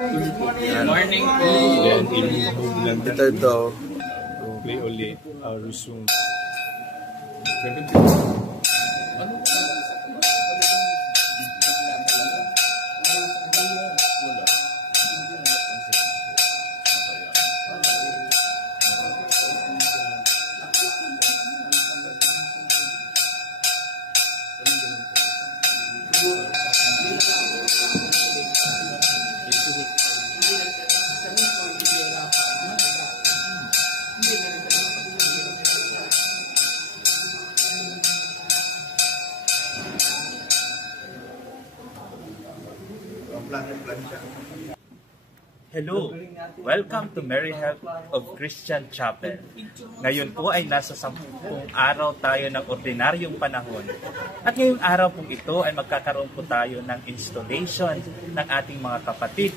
Morning po. Ito. Play ulit. Resume. Hello! Welcome to Merry Health of Christian Chapel. Ngayon po ay nasa 10 araw tayo ng ordinaryong panahon. At ngayong araw po ito ay magkakaroon po tayo ng installation ng ating mga kapatid